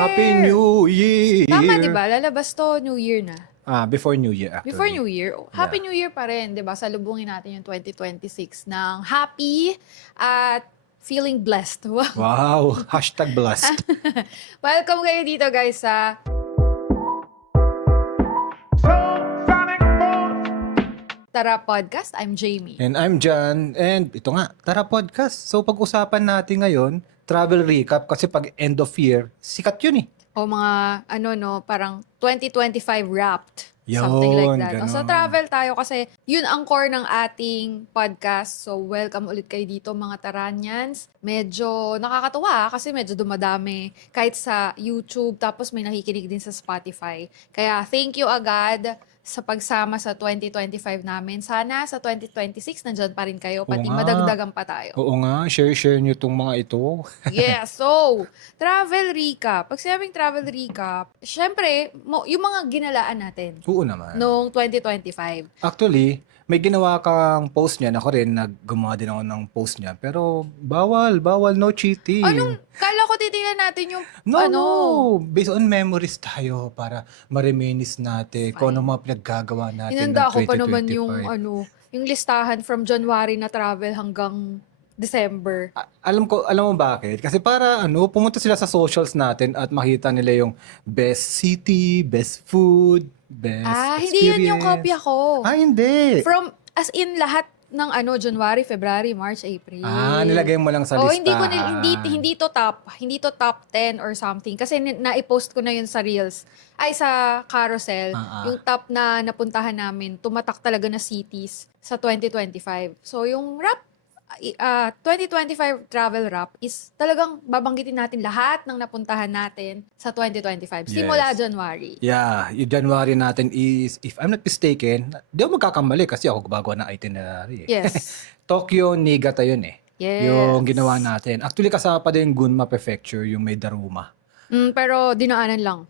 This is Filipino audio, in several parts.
Happy Year! New Year! Tama, di ba? Lalabas to New Year na. Before New Year actually. Before New Year, Happy Yeah. New Year pa rin, di ba? Salubungin natin yung 2026 ng happy at feeling blessed. Wow. Wow! Hashtag blessed. Welcome kayo dito guys sa Tara Podcast. I'm Jamie. And I'm John. And ito nga, Tara Podcast. So pag-usapan natin ngayon, travel recap kasi pag end of year, sikat yun eh. O mga parang 2025 wrapped. Yun, Something like that. O, so ganon. travel tayo kasi yun ang core ng ating podcast. So welcome ulit kayo dito mga Taranyans. Medyo nakakatuwa kasi medyo dumadami kahit sa YouTube tapos may nakikinig din sa Spotify. Kaya thank you agad sa pagsama sa 2025 namin. Sana sa 2026 nandyan pa rin kayo pati nga. madagdagan pa tayo. Oo nga, share nyo tong mga ito. Yeah, so, travel recap. Pag sinabing travel recap, syempre, yung mga ginalaan natin Oo naman. noong 2025. Actually, may ginawa kang post niyan. Ako rin, gumawa din ako ng post niyan. Pero bawal, no cheating. Kala ko titingnan natin yung, No. Based on memories tayo para ma-reminisce natin kung ano mga pinaggagawa natin inanda ng ko pa naman 2025. yung listahan from January na travel hanggang December. Alam mo bakit? Kasi para pumunta sila sa socials natin at makita nila yung best city, best food, best experience. Hindi yun yung kopya ko. Hindi. From, as in lahat ng January, February, March, April. Nilagay mo lang sa listahan. Hindi to top 10 or something kasi na-post ko na yun sa Reels. Ay sa Carousel, yung top na napuntahan namin, tumatak talaga na cities sa 2025. So yung 2025 travel wrap is talagang babanggitin natin lahat ng napuntahan natin sa 2025 simula Yes. January. Yeah, yung January natin is, if I'm not mistaken, di ako magkakamali kasi ako gumagawa ng itinerary. Yes. Tokyo, Niigata yun eh. Yes. Yung ginawa natin. Actually, kasama pa din Gunma Prefecture, yung may Daruma. Pero dinaanan lang.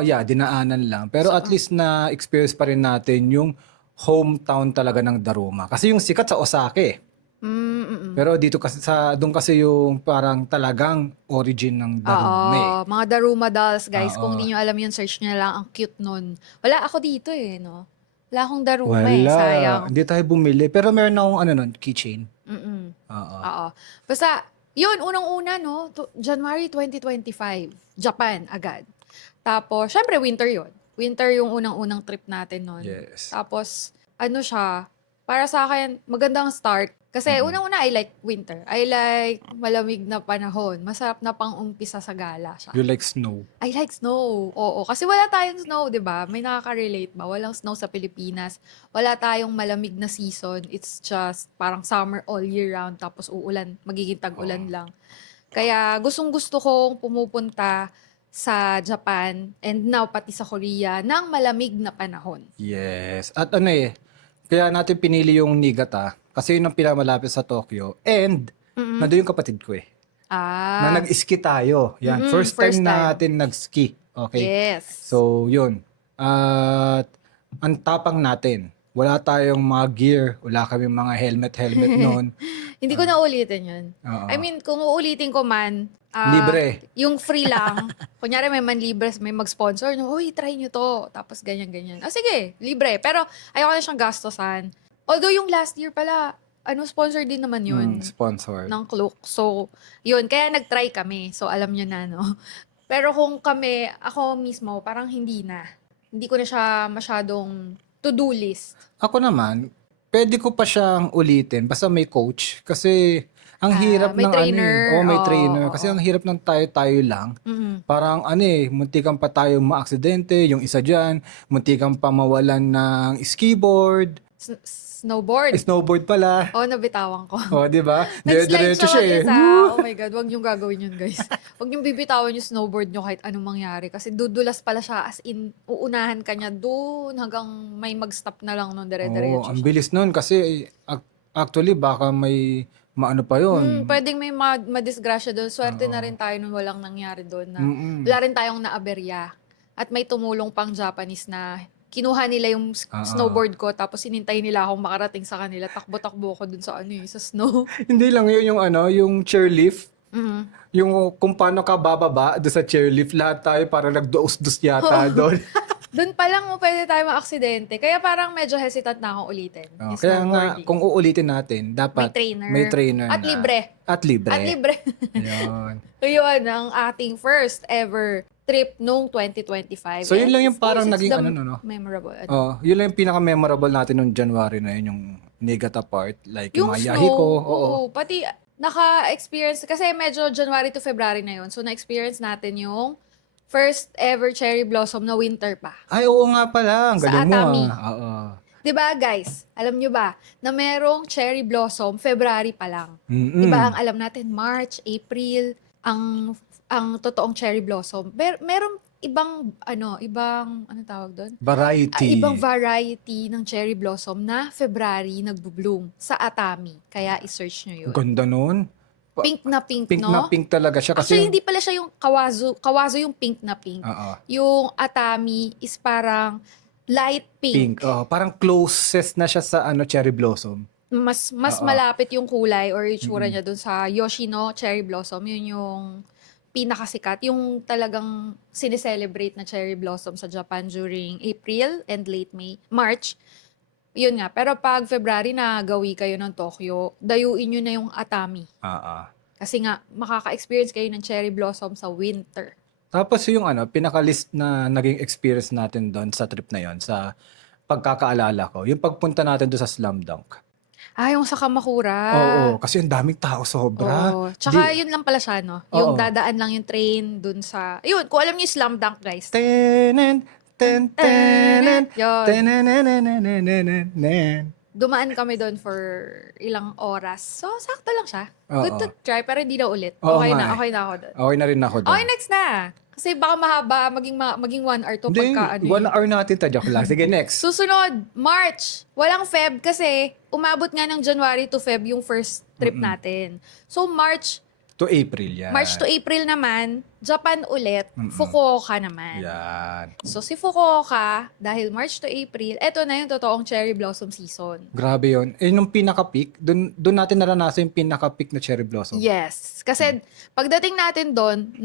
Yeah, dinaanan lang. Pero at least na-experience pa rin natin yung hometown talaga ng Daruma. Kasi yung sikat sa Osaka eh. Pero dito kasi doon kasi yung parang talagang origin ng Daruma eh. Mga Daruma dolls, guys. Oo. Kung hindi nyo alam yun, search nyo lang. Ang cute nun. Wala ako dito eh, no? Wala akong Daruma eh. Sayang. Hindi tayo bumili. Pero meron akong keychain. Oo. Oo. Basta, yun, unang-una, no? January 2025. Japan, agad. Tapos, syempre, winter yun. Winter yung unang-unang trip natin nun. Yes. Tapos, siya, para sa akin, magandang start. Kasi unang-una, I like winter. I like malamig na panahon. Masarap na pang-umpisa sa gala siya. You like snow? I like snow. Oo, kasi wala tayong snow, 'di ba? May nakaka-relate ba? Walang snow sa Pilipinas. Wala tayong malamig na season. It's just parang summer all year round tapos uulan, magiging tag-ulan lang. Kaya gustong-gusto kong pumupunta sa Japan and now pati sa Korea ng malamig na panahon. Yes. At kaya natin pinili yung Niigata kasi yun ang pinakamalapit sa Tokyo. And, nandun yung kapatid ko eh. Na nag-ski tayo. Yan. First time natin nag-ski. Okay? Yes. So, yun. At, ang tapang natin. Wala tayong mga gear. Wala kami mga helmet noon. Hindi ko na ulitin yun. Oo. I mean, kung uulitin ko man, Libre. yung free lang. Kunyari may manlibre, may mag-sponsor, no, uy, try nyo to. Tapos ganyan. Sige, libre. Pero ayoko na siyang gastosan. Although yung last year pala, sponsor din naman yun. Sponsor. Ng Klook. So, yun. Kaya nag-try kami. So, alam nyo na, no? Pero kung ako mismo, parang hindi na. Hindi ko na siya masyadong to-do list. Ako naman, pwede ko pa siyang ulitin basta may coach kasi ang hirap may ng trainer. may Oo, trainer oo. kasi ang hirap ng tayo lang. Parang muntikan pa tayo maaksidente, yung isa diyan, muntikan pa mawalan ng skiboard, Snowboard. pala. Nabitawan ko. Di ba? Nag-slide Diretso siya eh. Oh my God, wag niyong gagawin yun, guys. Wag niyong bibitawan yung snowboard niyo kahit anong mangyari. Kasi dudulas pala siya, as in, uunahan ka niya doon hanggang may mag-stop na lang nung dire-diretso Ang siya. bilis nun kasi actually baka may maano pa yun. Pwedeng may madisgrasya doon. Swerte na rin tayo nung walang nangyari doon na wala rin tayong naaberya. At may tumulong pang Japanese na kinuha nila yung snowboard ko tapos sinintay nila akong makarating sa kanila. Takbo-takbo ko dun sa sa snow. Hindi lang yun yung yung chairlift. Mhm. Yung kung paano ka bababa doon sa chairlift, lahat tayo parang nagduos-dus yata doon. Do'n pa lang puwede tayo maaksidente. Kaya parang medyo hesitant na akong ulitin yung Kaya nga, snowboarding. kung uulitin natin, May dapat may trainer trainer at na. libre. At At libre. libre. Ayun. Yun ang ating first ever trip nung 2025. So yun And lang yung of course, parang it's naging the no? memorable. Yun lang yung pinaka-memorable natin nung January na yun, yung Niigata part. Like yung Yung mga yahi ko, snow, oo. oo. Pati naka-experience, kasi medyo January to February na yun. So, na-experience natin yung first ever cherry blossom na winter pa. Ay, oo nga pala. Ang Sa galing mo Atami. Oo. 'Di ba guys? Alam nyo ba na merong cherry blossom February pa lang? 'Di ba ang Mm-mm. alam natin March, April ang totoong cherry blossom. Merong ibang ano tawag doon? Ibang Variety. variety ng cherry blossom na February nagbo-bloom sa Atami. Kaya i-search nyo Ang yun. ganda nun. Pink na pink, Pink na no? pink talaga siya kasi Actually, hindi pala siya yung kawazu. Kawazu yung pink na pink. Oo. Yung Atami is parang light Pink. pink. Parang closest na siya sa cherry blossom. Mas Oo. malapit yung kulay or itsura Mm-mm. niya dun sa Yoshino cherry blossom. Yun yung pinakasikat. Yung talagang sineselebrate na cherry blossom sa Japan during April and late March. Yun nga. Pero pag February na gawi kayo ng Tokyo, dayuin nyo na yung Atami. Oo. Kasi nga, makaka-experience kayo ng cherry blossom sa winter. Tapos yung pinaka-list na naging experience natin doon sa trip na yon sa pagkakaalala ko, yung pagpunta natin doon sa Slam Dunk. Yung sa Kamakura. Oo, kasi ang daming tao sobra. Oo. Tsaka Di, yun lang pala siya, no? oo. Yung dadaan lang yung train dun sa... Yun, kung alam niyo yung Slam Dunk, guys. Tenen, ten, tenen, Yun. tenenenenenenenen. Dumaan kami doon for ilang oras. So, sakto lang siya. Good Oo. to try, pero hindi na ulit. Oo Okay nga na, eh. okay na ako doon. Okay na rin ako doon. Okay, next na. Kasi baka mahaba, maging 1 hour to Hindi, pagka 1 hour natin to. Joke lang. Sige, next. Susunod, March. Walang Feb kasi umabot nga ng January to Feb yung first trip natin. So, March To April, yan. to April naman, Japan ulit, Fukuoka naman. Yan. So si Fukuoka, dahil March to April, eto na yung totoong cherry blossom season. Grabe yun. Nung pinaka-peak, doon natin naranasan yung pinaka-peak na cherry blossom. Yes. Kasi pagdating natin doon,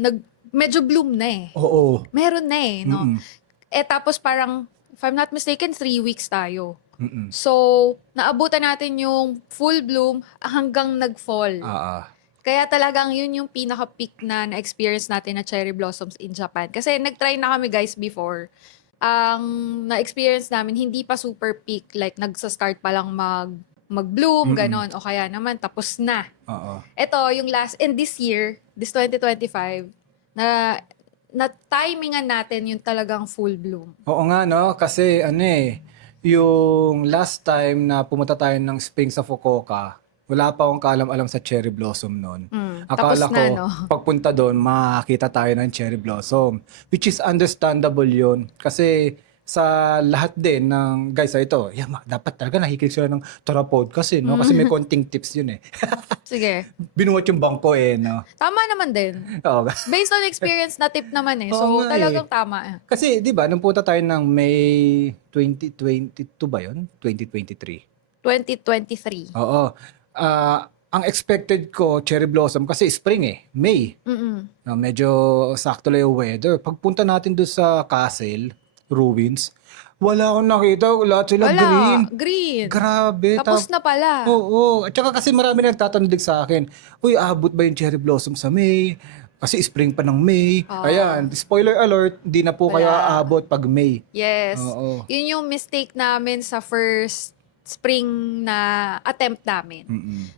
medyo bloom na eh. Oo. Meron na eh, no? Mm-mm. Tapos parang, if I'm not mistaken, 3 weeks tayo. Mm-mm. So, naabutan natin yung full bloom hanggang nag-fall. Kaya talagang yun yung pinaka-peak na na-experience natin na cherry blossoms in Japan. Kasi nag-try na kami guys before. Ang na-experience namin, hindi pa super peak. Like, nagsa-start pa lang mag-bloom, ganon. O kaya naman, tapos na. Oo. Ito, yung last, and this year, this 2025, na timingan natin yung talagang full bloom. Oo nga, no? Kasi yung last time na pumunta tayo ng spring sa Fukuoka, wala pa akong kaalam-alam sa cherry blossom noon. Tapos Akala na, ko, no? pagpunta doon, makakita tayo ng cherry blossom. Which is understandable yun. Kasi sa lahat din ng, guys, ito, dapat talaga nakikinig sila ng Tora Podcast no? Kasi may konting tips yun eh. Sige. Binuhat yung bangko no? Tama naman din. Oo. Based on experience na tip naman eh. So, Oo nga talagang tama. Kasi, di ba, nung punta tayo ng May 2022 ba yun? 2023. 2023. Oo. Ang expected ko, cherry blossom, kasi spring May. Medyo sakto lang yung weather. Pagpunta natin doon sa castle, ruins, wala akong nakita. Lahat sila green. Grabe. Tapos na pala. Oo. At saka kasi marami nagtatanong din sa akin, uy, abot ba yung cherry blossom sa May? Kasi spring pa ng May. Ayan, spoiler alert, di na po kayo aabot pag May. Yes. Oo. Yun yung mistake namin sa first spring na attempt namin.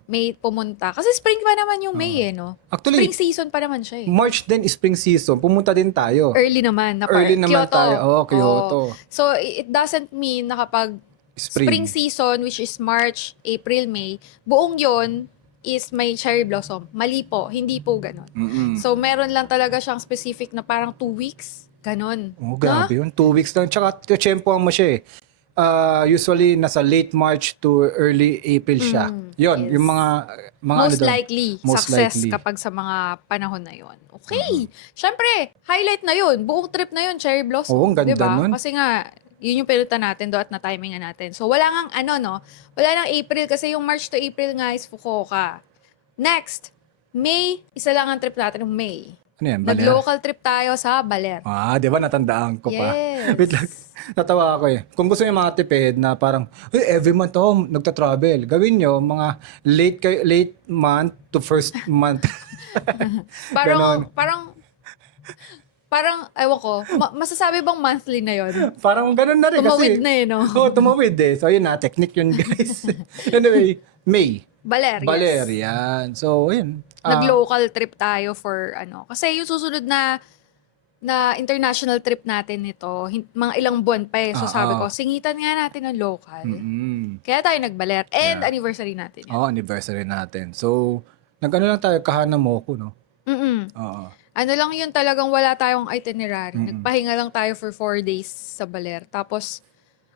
May pumunta. Kasi spring pa naman yung May no? Actually, spring season pa naman siya March din, spring season. Pumunta din tayo. Early naman. Early naman Kyoto. tayo. Kyoto. So, it doesn't mean na kapag spring season, which is March, April, May, buong yon is may cherry blossom. Mali po. Hindi po ganon. So, meron lang talaga siyang specific na parang 2 weeks. Ganon. Oh, grabe yun. 2 weeks lang. Tsaka, tiyempohan mo siya usually, nasa late March to early April siya. Yun, yung mga most likely, Most success likely. kapag sa mga panahon na yon. Okay. Syempre, highlight na yun. Buong trip na yun, cherry blossom. Oo, ang ganda diba? nun. Kasi nga, yun yung pinunta natin do at na-timingan natin. So, wala ngang wala nang April kasi yung March to April nga is Fukuoka. Next, May, isa lang ang trip natin ng May. Ano yan, Baler? Nag-local trip tayo sa Baler. Di ba natandaan ko pa. Yes. Wait lang. Natawa ako eh. Kung gusto niyo mga tipid na parang, every month ako nagta-travel. Gawin nyo mga late month to first month. Ganon. Parang, ewan ko, masasabi bang monthly na yon? Parang ganun na rin Tumawid kasi. na eh, no? Oo, tumawid eh. So, yun na, technique yun, guys. Anyway, May. Baler, Baler, yes. yan. So, ayun. Nag-local trip tayo for kasi yung susunod na international trip natin nito, mga ilang buwan pa eh. So sabi ko, singitan nga natin ng local. Kaya tayo nagbaler. And anniversary natin yun. Anniversary natin. So, nag-ano lang tayo, Kahanamoku, no? Oo. Ano lang yun, talagang wala tayong itinerary. Nagpahinga lang tayo for 4 days sa Baler. Tapos,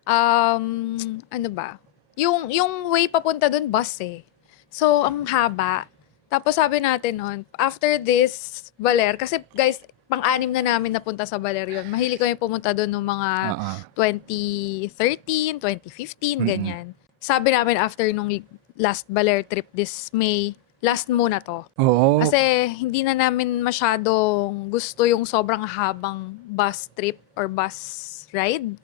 ano ba? Yung way papunta dun, bus eh. So, ang haba. Tapos sabi natin noon, after this Baler, kasi guys, pang-anim na namin napunta sa Baler yun. Mahilig kami pumunta doon noong mga 2013, 2015, ganyan. Sabi namin after nung last Baler trip this May, last muna to. Oo. Kasi hindi na namin masyadong gusto yung sobrang habang bus trip or bus ride.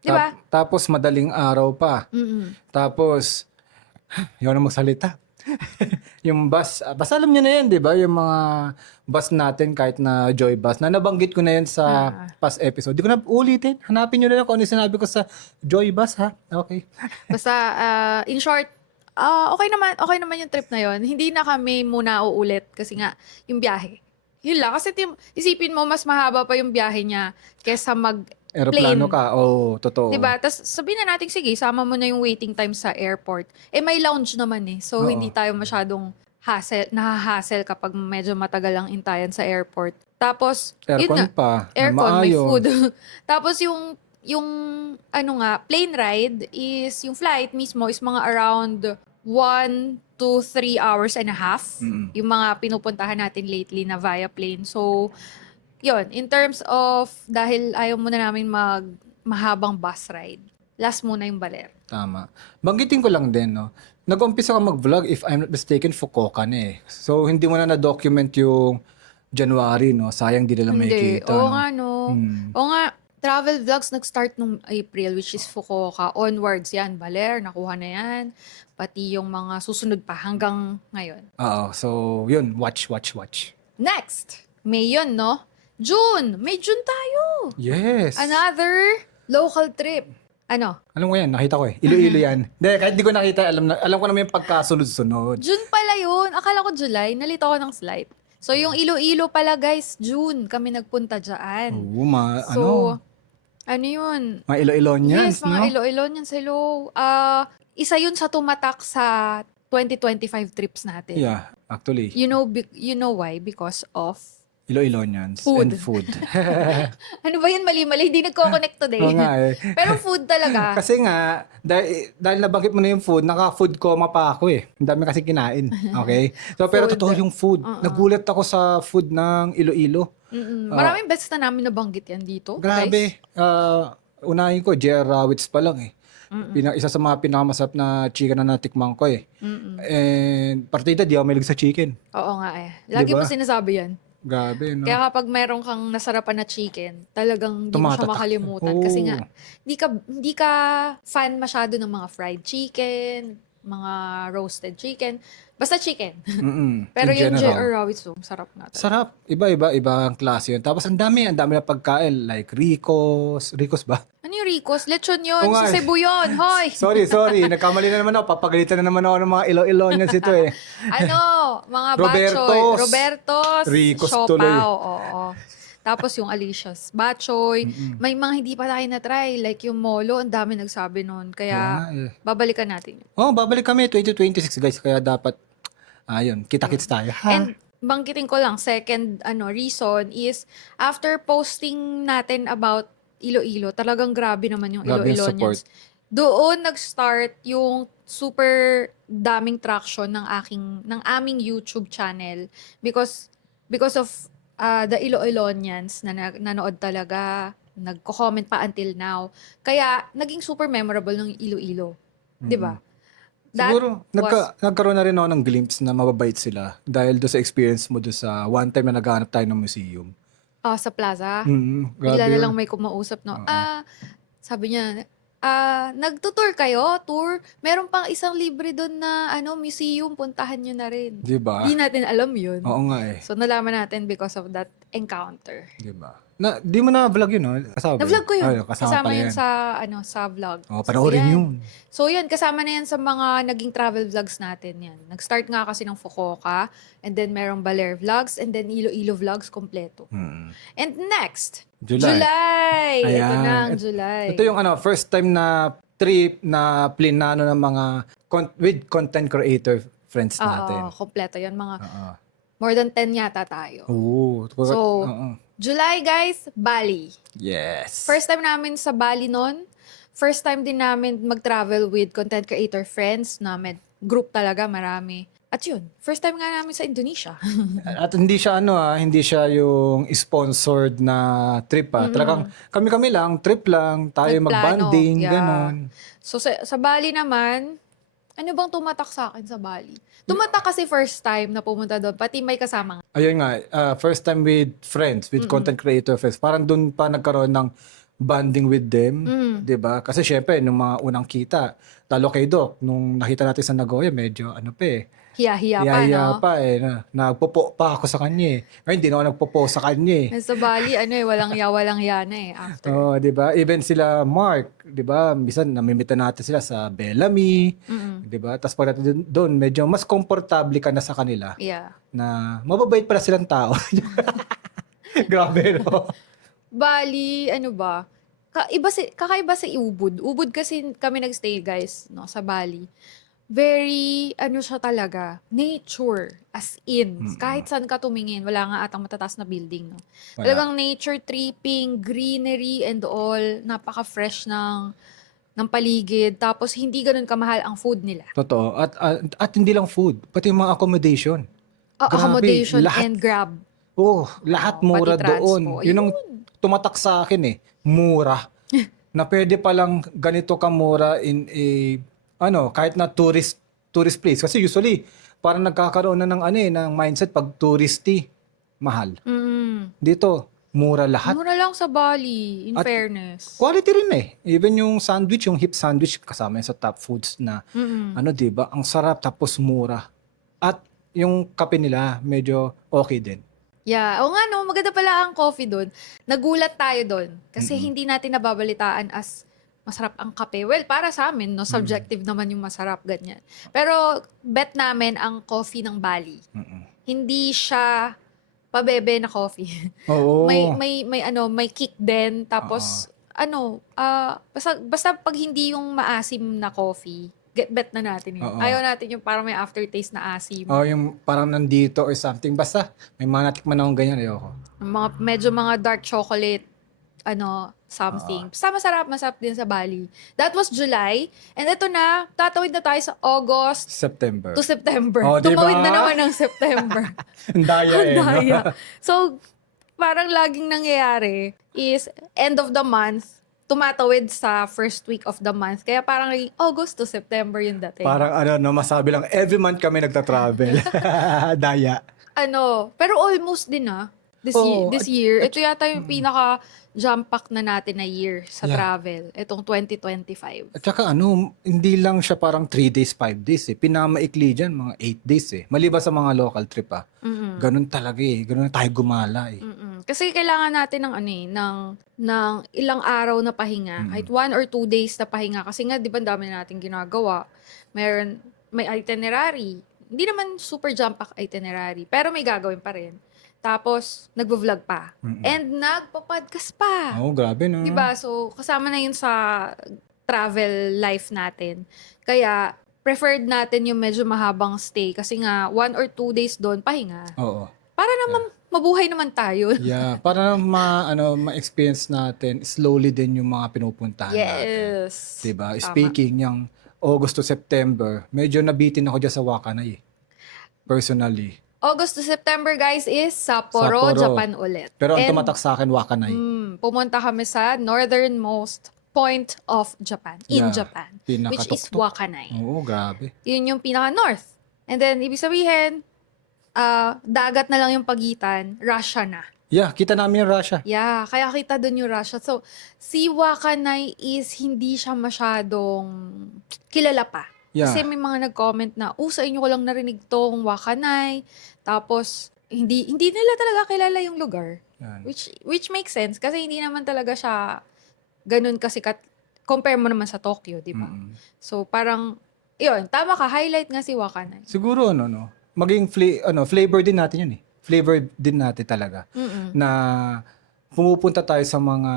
Di ba? Tapos madaling araw pa. Tapos, yun na magsalita. Yung bus, basta alam niyo na yan, di ba? Yung mga bus natin, kahit na Joy Bus, na nabanggit ko na yan sa past episode. Di ko na ulitin. Hanapin nyo na lang kung ano yung sinabi ko sa Joy Bus, ha? Okay. Basta, in short, okay naman yung trip na yon. Hindi na kami muna uulit kasi nga, yung biyahe. Yun lang. Kasi isipin mo, mas mahaba pa yung biyahe niya kesa Aeroplano ka, totoo. Diba? Tapos sabihin na natin, sige, sama mo na yung waiting time sa airport. May lounge naman eh. So, hindi tayo masyadong nahahassle kapag medyo matagal ang intayan sa airport. Tapos, Aircon pa. Aircon, may food. Tapos plane ride is, yung flight mismo is mga around 1 to 3 hours and a half. Yung mga pinupuntahan natin lately na via plane. So, yun, in terms of, dahil ayaw muna namin mahabang bus ride, last muna yung Baler. Tama. Banggitin ko lang din, no? Nag-umpisa ka mag-vlog, if I'm not mistaken, Fukuoka na eh. So, hindi mo na na-document yung January, no? Sayang di nila makikita. Oo nga, no? Oo nga, travel vlogs nag-start nung April, which is Fukuoka. Onwards yan, Baler, nakuha na yan. Pati yung mga susunod pa hanggang ngayon. Oo, so yun, watch. Next, May yun, no? June! May June tayo! Yes. Another local trip. Ano? Alam ko yan, nakita ko eh. Iloilo yan. Hindi, kahit di ko nakita, alam ko naman yung pagkasunod-sunod. June pala yun. Akala ko July. Nalito ko ng slide. So, yung Iloilo pala, guys, June kami nagpunta dyan. Oo, ano yun? mga Iloilonians, Yes, mga no? Iloilonians. Hello. Isa yun sa tumatak sa 2025 trips natin. Yeah, actually. You know why? Because of Iloilonians food. and food. Ano ba yun? Mali-mali. Hindi nagko-connect today. Oo nga eh. Pero food talaga. Kasi nga, dahil nabanggit mo na yung food, naka-food coma pa ako eh. Ang dami kasi kinain. Okay? So, pero Food. totoo yung food. Nagulat ako sa food ng Iloilo. Maraming beses na namin nabanggit yan dito. Grabe. Unahin ko, J.R. Rawitz pa lang eh. Isa sa mga pinakamasarap na chicken na natikman ko eh. And partida, di ako mahilig sa chicken. Oo nga eh. Lagi Diba? mo sinasabi yan. Grabe, no? Kaya kapag meron kang nasarapan na chicken, talagang di mo siya Tumatatak. makalimutan. Oo. Kasi nga, hindi ka fan masyado ng mga fried chicken, mga roasted chicken. Basta chicken. Pero In yung general. J.R. Rawitz, sarap na talaga. Sarap. Ibang klase yun. Tapos ang dami na pagkain. Like Ricos. Ricos ba? Ano yung Ricos? Lechon yun. Oo nga Sa eh. Cebu yun. Hoy! Sorry. Nagkamali na naman ako. Papagalitan na naman ako ng mga Iloilonians ito eh. Ano? Mga Robertos. Bachoy. Robertos. Ricos Siopaw. tuloy. Oo. Tapos yung Alicia's Bachoy. May mga hindi pa tayo na-try. Like yung Molo, ang dami nagsabi nun. Kaya, Oo nga eh. babalikan natin yun. Babalik kami 2026 guys. Kaya dapat, kita-kits tayo. Ha? And banggitin ko lang, second reason is, after posting natin about Iloilo, talagang grabe naman yung Grabe yung Iloilonians. Doon nag-start yung super daming traction ng aming YouTube channel because of the Iloilonians na nanood talaga, nagko-comment pa until now. Kaya naging super memorable ng Iloilo. 'Di ba? That Siguro, was, nagkaroon na rin ako ng glimpse na mababait sila dahil do sa experience mo do sa one time na naghahanap tayo ng museum. sa plaza. Grabe Bigla na yun. lang may kumausap, no? Oo. Sabi niya, nagtutour kayo? Tour? Meron pang isang libre doon na museum, puntahan nyo na rin. Di ba? Di natin alam yun. Oo nga eh. So, nalaman natin because of that encounter. Di ba? Di mo na vlog yun, no? Kasama ba Na-vlog ko yun. Ay, Kasama pala yun yan. sa vlog. Oh, panoorin yan. yun. So, yan. Kasama na yan sa mga naging travel vlogs natin yan. Nag-start nga kasi ng Fukuoka, and then merong Baler vlogs, and then Iloilo vlogs kompleto. And next, July. Ito Ayan. na ang July. Ito yung first time na trip na plinano ng mga with content creator friends natin. Oo, kompleto yan. Mga Oo. more than 10 yata tayo. Oo. So, Oo. July, guys, Bali. Yes. First time namin sa Bali noon. First time din namin mag-travel with content creator friends namin. Group talaga, marami. At yun, first time nga namin sa Indonesia. At hindi siya hindi siya yung sponsored na trip Talagang kami-kami lang, trip lang, tayo Nagplano, mag-bonding, yeah. ganon. So sa Bali naman, ano bang tumatak sa akin sa Bali? Tumatak kasi first time na pumunta doon, pati may kasama nga. Ayun nga, first time with friends, with content creator friends. Parang doon pa nagkaroon ng bonding with them, 'di ba? Kasi syempre nung mga unang kita, talo kay Doc, nung nakita natin sa Nagoya, medyo Hiya-hiya pa, hiya-hiya no? pa nagpopo pa ako sa kanya Ngayon hindi na ako nagpopo sa kanya Sa Bali, walang hiya na after. Oh, 'di ba? Even sila Mark, 'di ba? Minsan namimita natin sila sa Bellamy, 'di ba? Tapos pagdating doon, medyo mas komportable ka na sa kanila. Yeah. Na mababait pala silang tao. Grabe, no? Bali, ano ba? Kakaiba sa Ubud. Ubud kasi kami nagstay, guys, no, sa Bali. Very, siya talaga, nature, as in. Kahit saan ka tumingin, wala nga atang matataas na building, no? Wala. Talagang nature tripping, greenery and all, napaka-fresh ng paligid. Tapos, hindi ganun kamahal ang food nila. Totoo. At hindi lang food, pati yung mga accommodation. Grabe, Accommodation lahat- and Grab. Lahat Oo, mura pati doon. transpo. Yun ang tumatak sa akin mura. Na pwede palang ganito kamura in kahit na tourist place. Kasi usually, parang nagkakaroon na ng mindset pag touristy, mahal. Dito, mura lahat. Mura lang sa Bali, in At- fairness. Quality rin Even yung sandwich, yung hip sandwich, kasama yan sa top foods na, diba? Ang sarap, tapos mura. At yung kape nila, medyo okay din. Yeah. O nga, no, maganda pala ang coffee doon. Nagulat tayo doon. Kasi hindi natin nababalitaan as masarap ang kape. Well, para sa amin, no, subjective naman yung masarap, ganyan. Pero bet namin ang coffee ng Bali. Hindi siya pabebe na coffee. Oo. may kick din. Tapos, basta pag hindi yung maasim na coffee, bet na natin yun. Oo. Ayaw natin yung parang may aftertaste na asim. Yung parang nandito or something. Basta, may mga natikman akong ganyan, ayoko. Medyo mga dark chocolate, something. Basta masarap din sa Bali. That was July. And ito na, tatawid na tayo sa August September. to September. Oh, diba? Tumawid na naman ng September. Ang daya Ang no? daya. So, parang laging nangyayari is end of the month, tumatawid sa first week of the month. Kaya parang naging August to September yung dating. Parang masabi lang, every month kami nagta-travel. Daya. Pero almost din this Oo. year. Ito yata yung pinaka jump pack na natin na year sa Yeah. travel. Itong 2025. At saka hindi lang siya parang 3 days, 5 days Pinamaikli dyan, mga 8 days Maliban sa mga local trip Ganun talaga Ganun tayo gumala Kasi kailangan natin ng ilang araw na pahinga. Kahit 1 or 2 days na pahinga. Kasi nga, di ba, dami natin ginagawa. May itinerary. Hindi naman super jump pack itinerary. Pero may gagawin pa rin. Tapos, nagvo-vlog pa. And nagpa-podcast pa. Oo, grabe no. Diba? So, kasama na yun sa travel life natin. Kaya, preferred natin yung medyo mahabang stay. Kasi nga, 1 or 2 days doon, pahinga. Oo. Para naman, mabuhay naman tayo. Yeah, para ma-experience natin slowly din yung mga pinupuntahan natin. Yes. Diba? Tama. Speaking yung August to September, medyo nabitin ako dyan sa Wakanay personally. August to September, guys, is Sapporo, Sapporo. Japan ulit. Pero ang And, tumatak sa akin, Wakanay. pumunta kami sa northernmost point of Japan, in Yeah. Japan, which is Pinakatuktok. Wakanai. Oo, grabe. Yun yung pinaka-north. And then, ibig sabihin, dagat na lang yung pagitan, Russia na. Yeah, kita namin yung Russia. Yeah, kaya kita dun yung Russia. So, si Wakanai is hindi siya masyadong kilala pa. Yeah. Kasi may mga nag-comment na, sa inyo ko lang narinig tong Wakanai. Tapos, hindi nila talaga kilala yung lugar. Yan. Which makes sense kasi hindi naman talaga siya ganun kasikat. Compare mo naman sa Tokyo, di ba? Mm-mm. So, parang, yun, tama ka, highlight nga si Wakanai. Siguro, maging flavor din natin yun eh. Flavor din natin talaga. Mm-mm. Na pumupunta tayo sa mga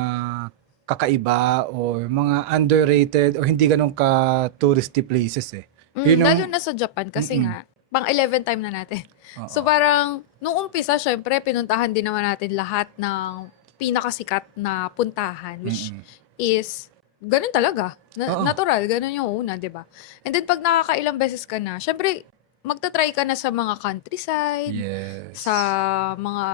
kakaiba o mga underrated o hindi ganun ka-touristy places eh. Yun ang- Lalo na sa Japan kasi nga, pang 11 time na natin. Oo. So parang, nung umpisa, syempre, pinuntahan din naman natin lahat ng pinakasikat na puntahan, which Mm-mm. is, ganun talaga. Oo. Natural, ganun yung una, di ba? And then, pag nakakailang beses ka na, syempre, magta-try ka na sa mga countryside, Yes. sa mga,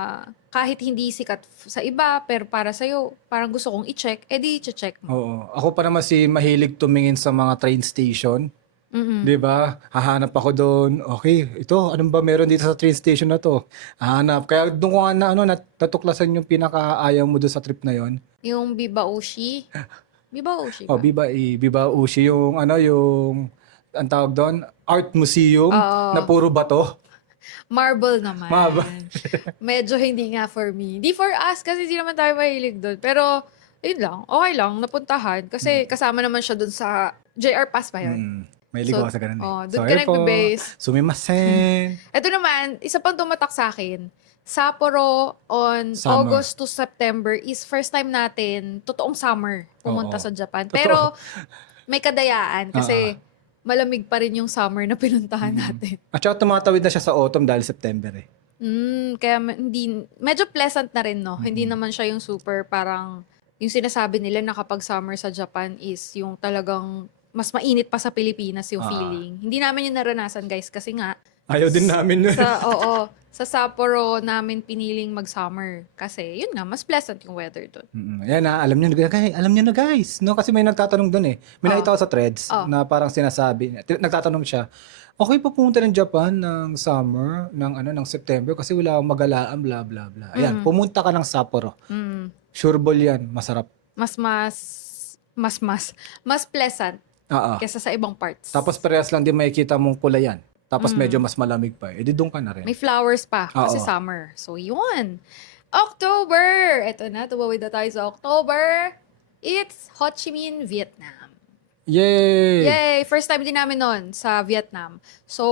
kahit hindi sikat sa iba, pero para sa'yo, parang gusto kong i-check, edi i-check mo. Oo. Ako pa naman si mahilig tumingin sa mga train station. Mm-mm. 'Di ba? Hahanap ako doon. Okay, ito, anong ba meron dito sa train station na to? Hahanap. Kaya doon ko nga natuklasan yung pinakaayaw mo doon sa trip na yon. Yung Bibaoshi. Bibaoshi Oh, ba? Biba Ushi yung yung ang tawag doon, art museum Oo. na puro bato. Marble naman. Marble. Medyo hindi nga for me. Hindi for us kasi hindi naman tayo mahilig doon. Pero, yun lang. Okay lang, napuntahan. Kasi kasama naman siya doon sa JR Pass pa yun. May ligaw sa ganun eh. doon Sorry ka po. nagbe-base. Sumimasen. Ito naman, isa pang tumatak sa akin. Sapporo on Summer. August to September is first time natin, totoong summer, pumunta Oo. sa Japan. Totoo. Pero, may kadayaan kasi malamig pa rin yung summer na pinuntahan natin. At saka tumatawid na siya sa autumn dahil September eh. Kaya medyo pleasant na rin, no? Hindi naman siya yung super parang, yung sinasabi nila na kapag summer sa Japan is yung talagang mas mainit pa sa Pilipinas yung feeling. Hindi namin yung naranasan, guys, kasi nga, Ayaw din namin nun. sa Sapporo namin piniling mag-summer. Kasi, yun nga, mas pleasant yung weather doon. Yan na, alam niyo na guys. No, kasi may nagtatanong doon eh. May nakita ko sa threads na parang sinasabi, nagtatanong siya, okay pa pumunta ng Japan ng summer, ng September kasi wala akong magalaan, bla bla bla. Ayan, pumunta ka ng Sapporo. Sure ball yan, masarap. Mas pleasant Oo. kesa sa ibang parts. Tapos parehas lang din makikita mong kulayan. Tapos medyo mas malamig pa. Eh di doon ka na rin. May flowers pa kasi Oo. summer. So, yun. October! Ito na, tumawid na tayo sa October. It's Ho Chi Minh, Vietnam. Yay! Yay! First time din namin nun sa Vietnam. So,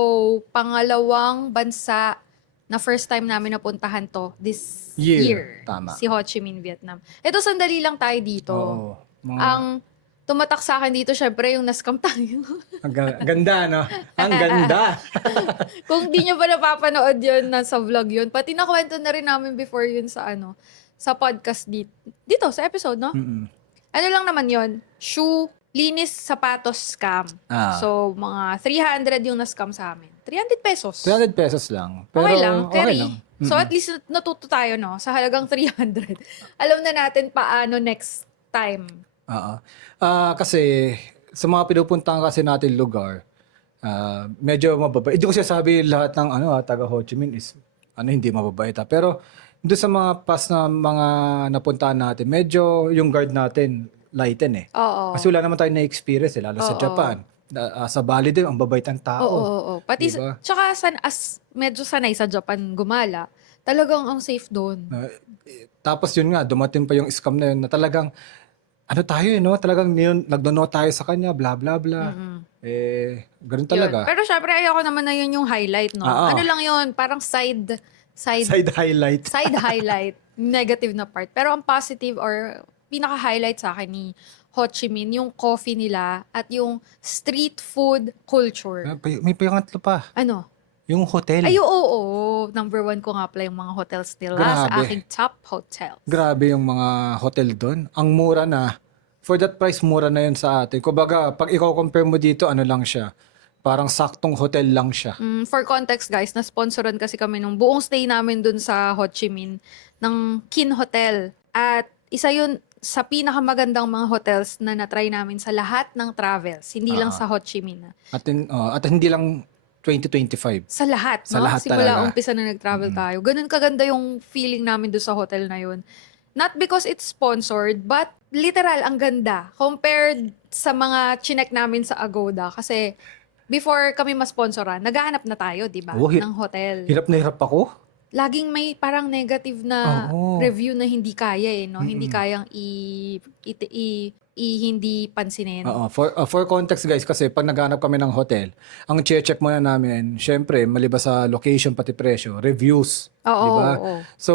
pangalawang bansa na first time namin napuntahan to this year. Tama. Si Ho Chi Minh, Vietnam. Ito, sandali lang tayo dito. Oo. Ang tumatak sa akin dito, syempre, yung nascam tayo. Ang ganda, no? Ang ganda! Kung di nyo pa napapanood yun, nasa vlog yun. Pati nakwento na rin namin before yun sa sa podcast dito sa episode, no? Mm-mm. Ano lang naman yun? Shoe, linis, sapatos, scam. So, mga 300 yung na-scam sa amin. 300 pesos. 300 pesos lang. Pero Okay lang, carry. lang. So, at least natuto tayo, no? Sa halagang 300. Alam na natin paano next time. Oo. Kasi sa mga pinupuntahan kasi natin lugar, medyo mababait. Hindi ko sinasabi lahat ng taga Ho Chi Minh is hindi mababait. Pero doon sa mga past na mga napuntahan natin, medyo yung guard natin lighten eh. Oo. Kasi wala naman tayo na-experience lalo sa Japan. Sa Bali din, ang babait ng tao. Oo. Pati, Diba? tsaka medyo sanay sa Japan gumala, talagang ang safe doon. Tapos yun nga, dumating pa yung scam na yun na talagang tayo no? Talagang yun, nagdono tayo sa kanya, bla bla bla. Ganun talaga. Yun. Pero syempre, ayoko naman na yun yung highlight, no? Oo. Ano lang yun, parang side Side highlight. side highlight, negative na part. Pero ang positive or pinaka-highlight sa akin ni Ho Chi Minh, yung coffee nila at yung street food culture. May pangatlo pa. Ano? Yung hotel. Ay, oo. Number 1 ko nga pala yung mga hotels nila sa Grabe. aking top hotels. Grabe yung mga hotel doon. Ang mura na. For that price, mura na yun sa atin. Kumbaga, pag i-compare mo dito, lang siya. Parang saktong hotel lang siya. For context, guys, na-sponsoran kasi kami nung buong stay namin dun sa Ho Chi Minh ng Kin Hotel. At isa yun sa pinakamagandang mga hotels na na-try namin sa lahat ng travels, hindi lang Oo. sa Ho Chi Minh. At hindi lang 2025. Sa lahat, Sa 'no? lahat Simula talaga. umpisa na nag-travel Mm. tayo. Gano'n kaganda yung feeling namin do'n sa hotel na yun. Not because it's sponsored, but literal ang ganda compared sa mga chinek namin sa Agoda. Kasi before kami ma-sponsoran, naghahanap na tayo, 'di ba, Oo, ng hotel. hirap na hirap ako. Laging may parang negative na Oo. review na hindi kaya, eh, 'no? Hindi Mm. kayang hindi pansinin. Oo, for context guys, kasi pag naghanap kami ng hotel, ang check muna namin, syempre, maliban sa location pati presyo, reviews, di Oo, ba? oo. So,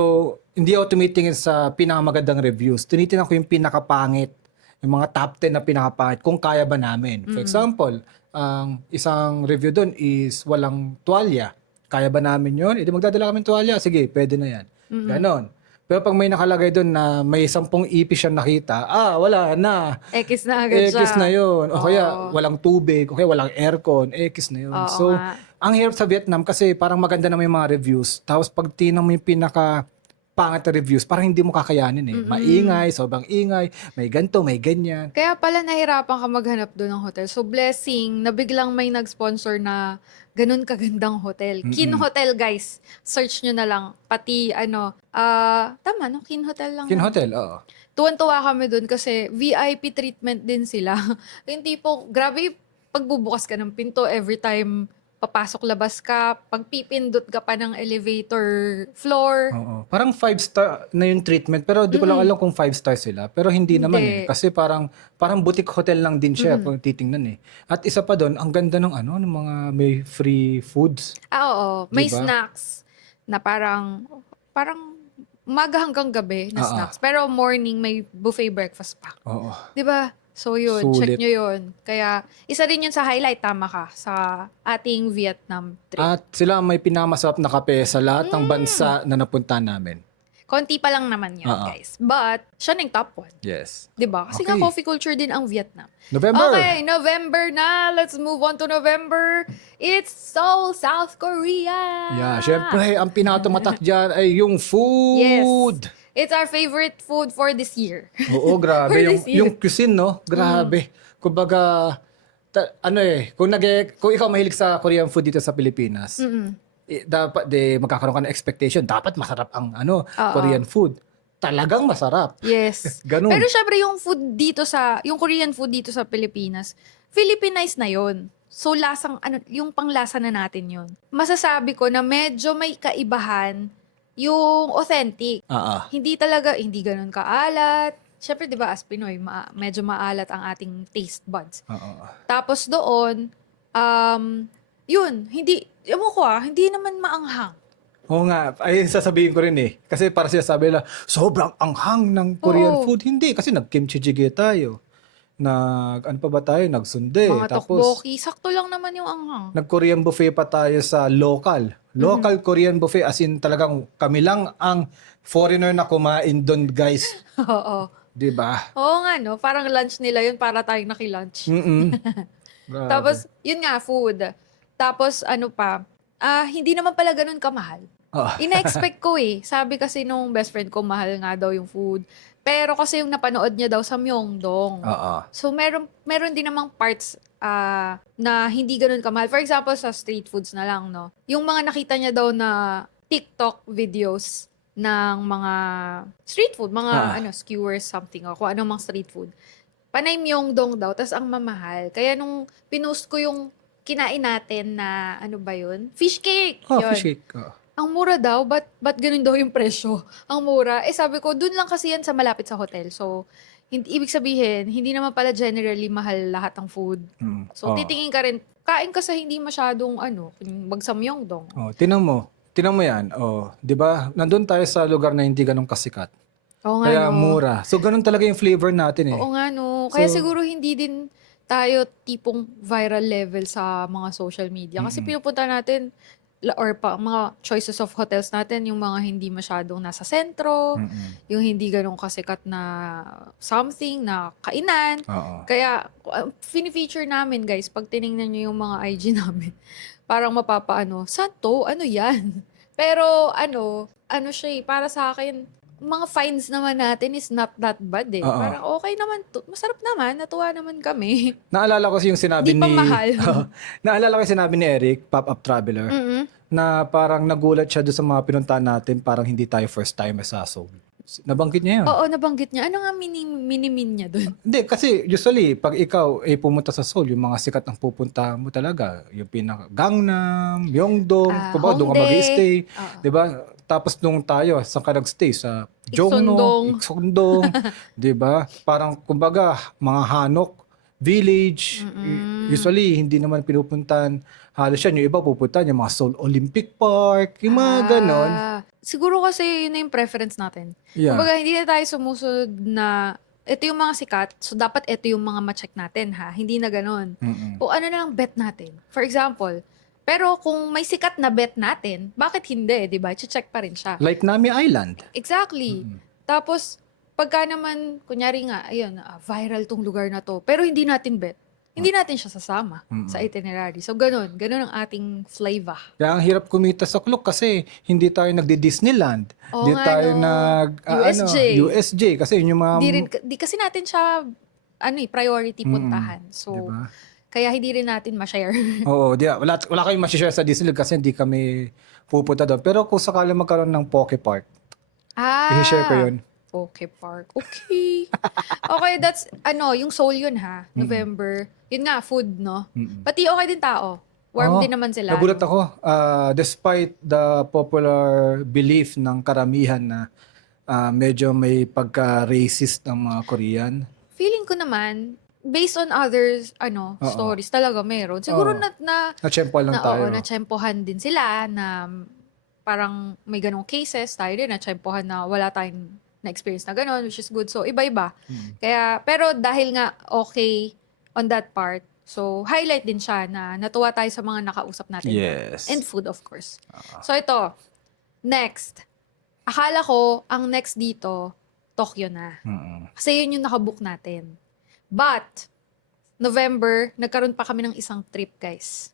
hindi ako tumitingin sa pinakamagandang reviews. Tinitingnan ko yung pinakapangit, yung mga top 10 na pinakapangit, kung kaya ba namin. For Mm. example, ang isang review doon is walang tuwalya. Kaya ba namin yun? Hindi magdadala kami ng tuwalya. Sige, pwede na yan. Mm. Ganon. Pero pag may nakalagay doon na may 10 ipis siyang nakita, wala na. Ekis na agad siya. Ekis na yun. O kaya Oo. walang tubig, o kaya walang aircon, ekis na yun. Oo So, nga. ang hirap sa Vietnam kasi parang maganda na may mga reviews. Tapos pag tinang mo yung pinaka pangit na reviews, parang hindi mo kakayanin eh. Maingay, sobrang ingay, may ganto, may ganyan. Kaya pala nahirapan ka maghanap doon ng hotel. So blessing na biglang may nag-sponsor na ganun kagandang hotel. Kin Mm-mm. Hotel guys. Search nyo na lang. Pati tama no? Kin Hotel lang Kin naman. Hotel, oo. Tuwan-tuwa kami doon kasi VIP treatment din sila. Yung tipo, grabe pagbubukas ka ng pinto every time papasok labas ka, pagpipindot ka pa ng elevator floor. Oo. Parang 5-star na yung treatment, pero di ko lang alam kung 5-star sila. Pero hindi naman eh. Hindi. Kasi parang boutique hotel lang din siya kung titingnan eh. At isa pa doon, ang ganda ng ng mga may free foods. Oo. May Diba? snacks na parang umaga hanggang gabi na snacks. Pero morning may buffet breakfast pa. Oo. 'Di ba? So yun, check Sulit. nyo yun. Kaya isa rin yun sa highlight, tama ka, sa ating Vietnam trip. At sila ang may pinamasarap na kape sa lahat ng bansa na napunta namin. Konti pa lang naman yun, Oo. guys. But, siya na yung top 1. Yes. 'Di ba? Kasi nga Okay. coffee culture din ang Vietnam. November! Okay, November na. Let's move on to November. It's Seoul, South Korea. Yeah, syempre, ang pinatumatak dyan ay yung food. Yes. It's our favorite food for this year. Oo, grabe. For yung, this year. yung cuisine, no? Grabe. Kumbaga, kung ikaw mahilig sa Korean food dito sa Pilipinas, dapat magkakaroon ka ng expectation. Dapat masarap ang Korean food. Talagang masarap. Yes. Ganun. Pero syempre yung Korean food dito sa Pilipinas, Philippinized na yon. So lasang yung panglasa na natin yon. Masasabi ko na medyo may kaibahan yung authentic. Hindi ganun kaalat. Syempre 'di ba as Pinoy, medyo maalat ang ating taste buds. Tapos doon hindi naman maanghang. Oo nga, ay sasabihin ko rin eh. Kasi para siya sabi nila, sobrang anghang ng Korean Oo. food. Hindi, kasi nag-kimchi jjigae tayo. Ano pa ba tayo? Nagsundae. Mga Tapos, tteokbokki, sakto lang naman yung anghang. nag-Korean buffet pa tayo sa local. Local Korean buffet, as in talagang kami lang ang foreigner na kumain doon, guys. Oo. Di ba? Oo nga, no? Parang lunch nila yun para tayong naki-lunch. Grabe. Tapos, yun nga, food. Tapos, hindi naman pala ganun kamahal. Ina-expect ko eh. Sabi kasi nung best friend ko, mahal nga daw yung food. Pero kasi yung napanood niya daw sa Myeongdong. So, meron din namang parts na hindi ganun kamahal. For example, sa street foods na lang, no? Yung mga nakita niya daw na TikTok videos ng mga street food, mga skewers, something, o kung anong mga street food. Panay Myeongdong daw, tas ang mamahal. Kaya nung pinost ko yung kinain natin na, ano ba yun? Fish cake! Yun. Fish cake. Ang mura daw, ba't ganun daw yung presyo? Ang mura. Sabi ko, dun lang kasi yan sa malapit sa hotel. So, ibig sabihin, hindi naman pala generally mahal lahat ng food. So, titingin ka rin, kain ka sa hindi masyadong, bagsam Myeongdong. Tinan mo yan. 'Di ba? Nandun tayo sa lugar na hindi ganun kasikat. Oo nga, Kaya no? mura. So, ganun talaga yung flavor natin eh. Oo nga, no? Kaya So, siguro hindi din tayo tipong viral level sa mga social media. Kasi pinupunta natin, mga choices of hotels natin, yung mga hindi masyadong nasa sentro, yung hindi ganun kasikat na something, na kainan. Kaya, fini-feature namin, guys, pag tinignan nyo yung mga IG namin, parang mapapaano, saan to? Ano yan? Pero, siya para sa akin, mga finds naman natin is not that bad eh. Oo. Parang okay naman to. Masarap naman, natuwa naman kami. Naalala ko kasi yung sinabi Di pa ni mahal. naalala ko yung sinabi ni Eric, Pop-Up Traveler, Mm. na parang nagulat siya doon sa mga pinuntahan natin, parang hindi tayo first time sa Seoul. Nabanggit niya yun. Oo, nabanggit niya. Ano nga mini-min niya dun? Hindi, kasi usually, pag ikaw pumunta sa Seoul, yung mga sikat ang pupunta mo talaga. Yung pinaka Gangnam, Myeongdong, kumbaga doon ka Hongdae. mag-stay. Oo. 'Di ba? Tapos nung tayo, saan ka nag-stay? Sa Iksundong. Jongno, Iksundong. 'Di ba? Parang kumbaga, mga Hanok Village. Usually, hindi naman pinupuntahan. Halos yan, yung iba pupuntahan, yung mga Seoul Olympic Park, yung mga ganon. Siguro kasi yun na yung preference natin. Yeah. Kumbaga, hindi na tayo sumusunod na ito yung mga sikat, so dapat ito yung mga ma-check natin ha. Hindi na ganon. Mm-mm. O ano na lang bet natin. For example, pero kung may sikat na bet natin, bakit hindi, di ba? Check pa rin siya. Like Nami Island. Exactly. Tapos, pagka naman, kunyari nga, ayun, viral tong lugar na to, pero hindi natin bet, hindi natin siya sasama sa itinerary. So, ganun ang ating flavor. Kaya ang hirap kumita sa Klook kasi hindi tayo nagdi-Disneyland. Oo Hindi nga, tayo no. USJ. USJ kasi yun yung mga... Di kasi natin siya, priority puntahan. So, Diba? kaya hindi rin natin ma-share. Oo, wala kayong masishare sa Disneyland kasi hindi kami pupunta doon. Pero kung sakali magkaroon ng Poke Park, i-share ko yun. Okay, Park. Okay. Okay, that's, yung Seoul yun ha. November. Yun nga, food, no? Pati okay din tao. Warm Oo, din naman sila. Nagulat no? ako. Despite the popular belief ng karamihan na medyo may pagka-racist ng mga Korean. Feeling ko naman, based on others, stories talaga meron. Siguro Oo. na Na-tsempohan lang tayo. natsempohan din sila na parang may ganong cases. Tayo din, natsempohan na wala tayong na-experience na ganon, which is good. So, iba-iba. Kaya, pero dahil nga okay on that part, so, highlight din siya na natuwa tayo sa mga nakausap natin. Yes. And food, of course. So, ito. Next. Akala ko, ang next dito, Tokyo na. Kasi yun yung nakabook natin. But, November, nagkaroon pa kami ng isang trip, guys.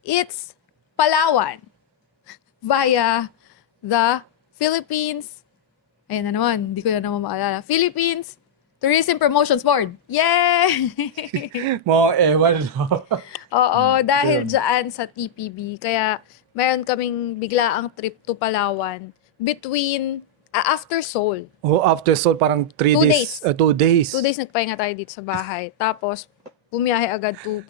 It's Palawan via the Philippines. Ayan na naman, hindi ko na naman maalala. Philippines Tourism Promotions Board. Yay! Mga ewan, no? Oo, dahil dyan sa TPB. Kaya, meron kaming biglaang trip to Palawan between, after Seoul. After Seoul, parang 3 2 days. 2 days. 2 days nagpahinga tayo dito sa bahay. Tapos, bumiyahe agad to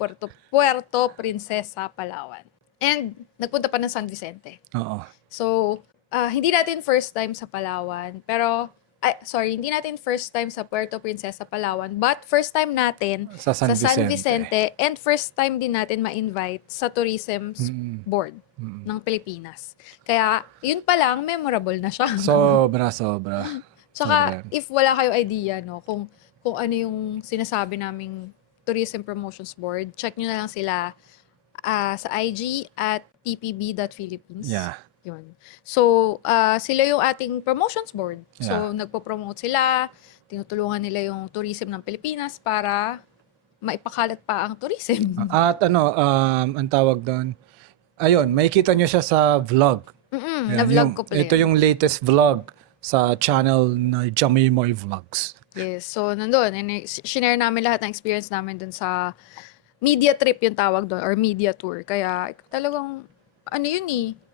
Puerto Princesa, Palawan. And, nagpunta pa ng San Vicente. Oo. So, hindi natin first time sa Palawan. Pero, hindi natin first time sa Puerto Princesa, Palawan. But, first time natin Sa San Vicente. And first time din natin ma-invite sa Tourism Board ng Pilipinas. Kaya, yun pa lang, memorable na siya. Sobra. Tsaka, if wala kayo idea, no, kung ano yung sinasabi naming Tourism Promotions Board, check nyo na lang sila sa IG at tpb.philippines. Yeah. Yun. So, sila yung ating promotions board. So, Yeah. nagpo-promote sila, tinutulungan nila yung tourism ng Pilipinas para maipakalat pa ang tourism. At ang tawag doon, ayun, makikita nyo siya sa vlog. Ayan, Na-vlog ko pala Ito yung latest vlog sa channel na Jamie Moy Vlogs. Yes. So, nandun. And share namin lahat ng experience namin dun sa media trip yung tawag doon or media tour. Kaya talagang,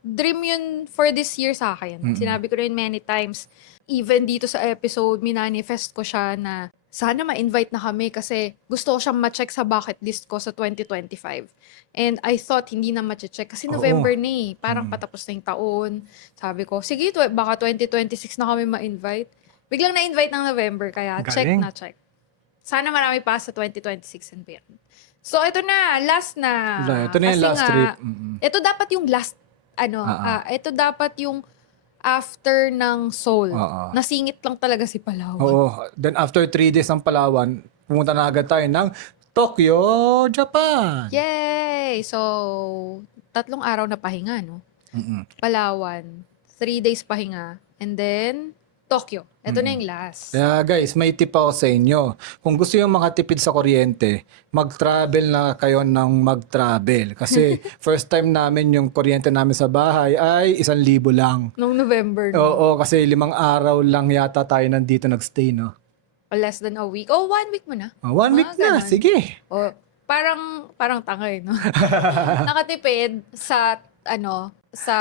dream yun for this year sa akin. Sinabi ko rin many times, even dito sa episode, minanifest ko siya na sana ma-invite na kami kasi gusto ko siyang ma-check sa bucket list ko sa 2025. And I thought hindi na ma-check kasi November na eh. Parang patapos na yung taon. Sabi ko, sige, baka 2026 na kami ma-invite. Biglang na-invite ng November, kaya check Galing. na check. Sana marami pa sa 2026 and beyond. So, ito na, last na. Ito na yung Kasi last nga, trip. Ito dapat yung last, ito dapat yung after ng Seoul. Nasingit lang talaga si Palawan. Oo. Then after 3 days ng Palawan, pumunta na agad tayo ng Tokyo, Japan. Yay! So, 3 araw na pahinga, no? Palawan, 3 days pahinga. And then, Tokyo. Ito na yung last. Kaya guys, may tip ako sa inyo. Kung gusto yung makatipid sa kuryente, mag-travel na kayo ng mag-travel. Kasi first time namin yung kuryente namin sa bahay ay 1,000 lang. Nung November, no? Oo, kasi 5 araw lang yata tayo nandito nagstay, no? O less than a week. O 1 week mo na. 1 week Mga na, ganon. sige. O, parang tangay, no? Nakatipid sa, sa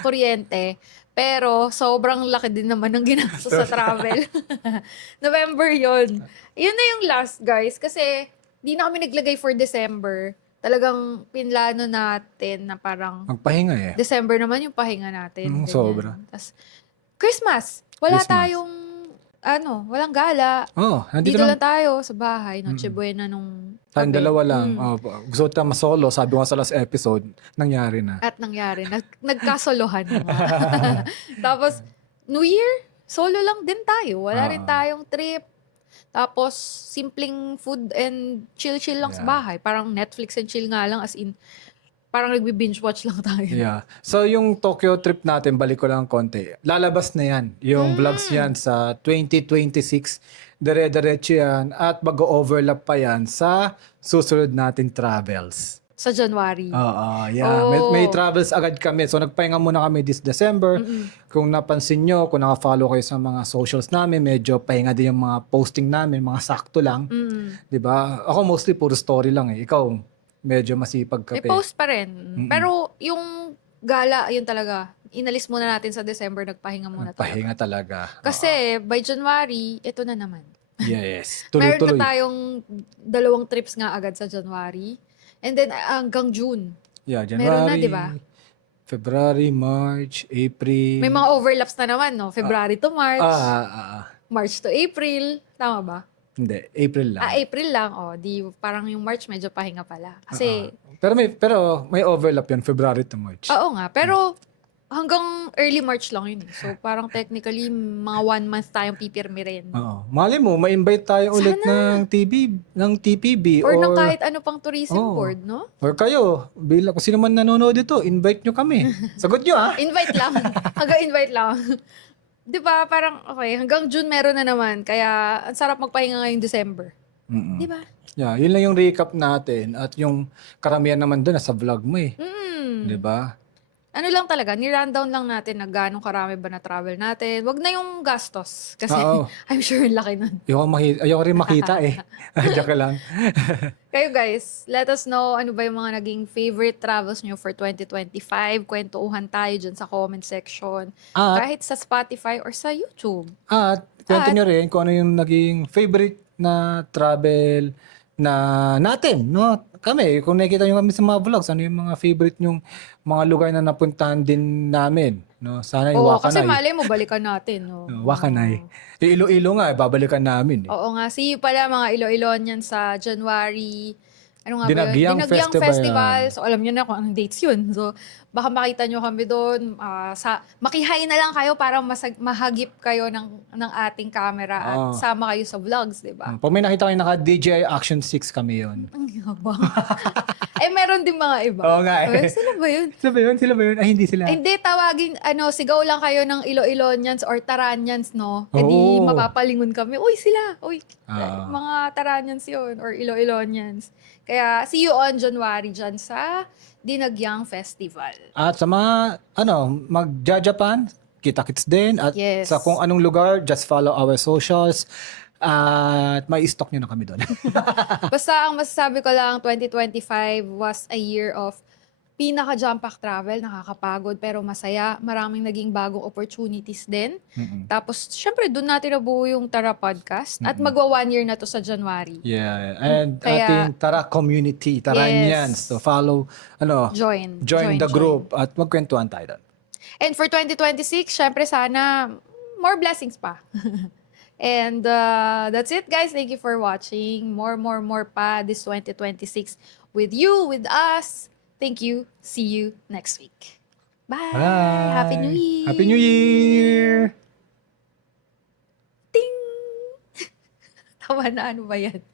kuryente. Pero, sobrang laki din naman ng ginastos sa travel. November yon. Yun na yung last, guys. Kasi, di na kami naglagay for December. Talagang pinlano natin na parang Magpahinga eh. December naman yung pahinga natin. ganyan. Sobra. Tas, Christmas. Wala Christmas. tayong, walang gala. Oh, Dito nandito lang tayo sa bahay. Noche Buena nung tayong gabi. dalawa lang. Oh, gusto ko solo, sabi ko sa last episode, nangyari na. At nangyari. Nagkasolohan na nga. Tapos, New Year, solo lang din tayo. Wala rin tayong trip. Tapos, simpleng food and chill-chill lang sa Yeah. bahay. Parang Netflix and chill nga lang, as in, parang nagbi-binge watch lang tayo. Yeah. So yung Tokyo trip natin, balik ko lang konti. Lalabas na yan. Yung vlogs yan sa 2026. Dire-diretso yan. At mag-overlap pa yan sa susunod nating travels. Sa January. Oo, yeah. May Oh. travels agad kami. So nagpahinga muna kami this December. Kung napansin nyo, kung naka-follow kayo sa mga socials namin, medyo pahinga din yung mga posting namin, mga sakto lang. Mm. 'Di ba? Ako mostly puro story lang eh. Ikaw, medyo masipag ka May pa eh. post pa rin. Pero yung gala, yun talaga. Inalis muna natin sa December, nagpahinga muna talaga. Pahinga talaga. Kasi by January, ito na naman. Yes. Meron Tuloy-tuloy. na tayong 2 trips nga agad sa January. And then hanggang June. Yeah, Meron na, January, di ba? February, March, April. May mga overlaps na naman, no? February to March, March to April. Tama ba? Hindi, April lang. April lang. Di parang yung March medyo pahinga pala. Kasi, Pero may overlap yun, February to March. oo nga. Pero hanggang early March lang yun. So parang technically, mga 1 month tayong pipirmi rin. Oo. Mali mo, ma-invite tayo ulit ng TPB Or ng kahit ano pang tourism Oo. board, no? Or kayo, bilang kung sino man nanonood dito, invite nyo kami. Sagot nyo ah. Invite lang. Hanggang invite lang. Di ba? Parang, okay, hanggang June meron na naman. Kaya, ang sarap magpahinga ngayong December. Mm-mm. Di ba? Yeah, yun lang yung recap natin at yung karamihan naman doon nasa vlog mo eh. Mm. 'Di ba? Ano lang talaga, ni-rundown lang natin na gano'ng karami ba na travel natin. Wag na yung gastos. Kasi Oo. I'm sure ang laki nun. Ayoko rin makita eh. Joke lang. Kayo guys, let us know ano ba yung mga naging favorite travels nyo for 2025. Kwentuhan tayo dyan sa comment section. At, Kahit sa Spotify or sa YouTube. kwento At- nyo rin kung ano yung naging favorite na travel na natin, no? Kami, kung nakikita nyo kami sa mga vlogs, ano yung mga favorite nyong mga lugar na napuntahan din namin, no? Sana yung Oo, kasi Wakanay. malay mo, balikan natin. No? Wakanay. Yung Iloilo nga, babalikan namin eh. Oo nga, see you pala mga Iloilonian sa January. Ano nga ba yun? Dinagyang Festival. Festival. So, alam nyo na kung anong dates yun. So, baka makita nyo kami doon. Makihay na lang kayo para mahagip kayo ng ating camera at Oo. sama kayo sa vlogs, di ba? Pag may nakita kayo naka-DJI Action 6 kami yun. Ang yabang. Meron din mga iba. Oo nga eh. Sila ba yun? Sila ba yun? Ay, hindi sila. Hindi, tawagin, sigaw lang kayo ng Iloilonians or Taranyans, no? E di Oo. mapapalingon kami. Uy, sila. Uy, Ah. mga Taranyans yun or Iloilonians. Kaya, see you on January dyan sa Dinagyang Festival. At sa mga, mag-Japan, kita-kits din. At Yes. sa kung anong lugar, just follow our socials. At may stock nyo na kami doon. Basta ang masasabi ko lang, 2025 was a year of pinaka-jump pack travel, nakakapagod pero masaya. Maraming naging bagong opportunities din. Mm-mm. Tapos, syempre, doon natin nabuo yung Tara Podcast. At magwa 1 year na to sa January. Yeah. And Kaya- ating Tara community, Taranyans. Yes. So follow, join the group at magkwentuhan tayo doon. And for 2026, syempre sana more blessings pa. And that's it, guys. Thank you for watching. More pa this 2026 with you, with us. Thank you. See you next week. Bye. Bye! Happy New Year. Happy New Year! Ting! Tawa na, ano ba yan?